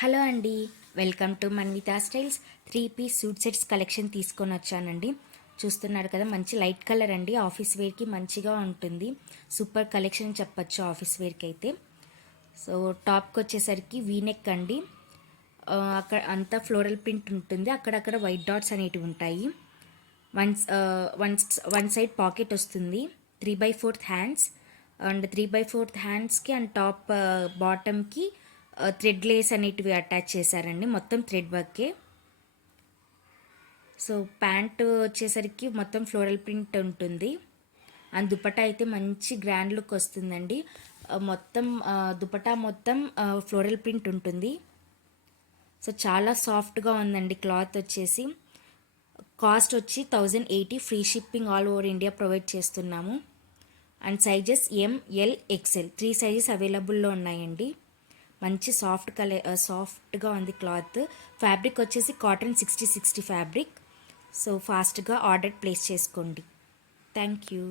Hello అండి, welcome to Manvitha styles. 3 piece suit sets collection తీసుకొని వచ్చానండి. చూస్తున్నారు కదా, మంచి లైట్ కలర్ అండి. ఆఫీస్ వేర్కి మంచిగా ఉంటుంది. సూపర్ కలెక్షన్ చెప్పచ్చు ఆఫీస్ వేర్కి అయితే. సో టాప్కి వచ్చేసరికి వీనెక్ అండి. అక్కడ అంతా ఫ్లోరల్ ప్రింట్ ఉంటుంది. అక్కడక్కడ వైట్ డాట్స్ అనేటివి ఉంటాయి. వన్ వన్ సైడ్ పాకెట్ వస్తుంది. 3/4 హ్యాండ్స్ అండ్ 3/4 హ్యాండ్స్కి అండ్ టాప్ బాటమ్కి థ్రెడ్ లేస్ అనేటివి అటాచ్ చేశారండి. మొత్తం థ్రెడ్ వర్కే. సో ప్యాంట్ వచ్చేసరికి మొత్తం ఫ్లోరల్ ప్రింట్ ఉంటుంది. అండ్ దుపట్టా అయితే మంచి గ్రాండ్ లుక్ వస్తుందండి. మొత్తం దుపట్టా మొత్తం ఫ్లోరల్ ప్రింట్ ఉంటుంది. సో చాలా సాఫ్ట్గా ఉందండి క్లాత్ వచ్చేసి. కాస్ట్ వచ్చి 1080, free shipping all over India provide చేస్తున్నాము. And sizes ML XL 3 sizes అవైలబుల్లో ఉన్నాయండి. మంచి సాఫ్ట్గా ఉంది క్లాత్. ఫ్యాబ్రిక్ వచ్చేసి కాటన్ 60/60 ఫ్యాబ్రిక్. సో ఫాస్ట్గా ఆర్డర్ ప్లేస్ చేసుకోండి. Thank you.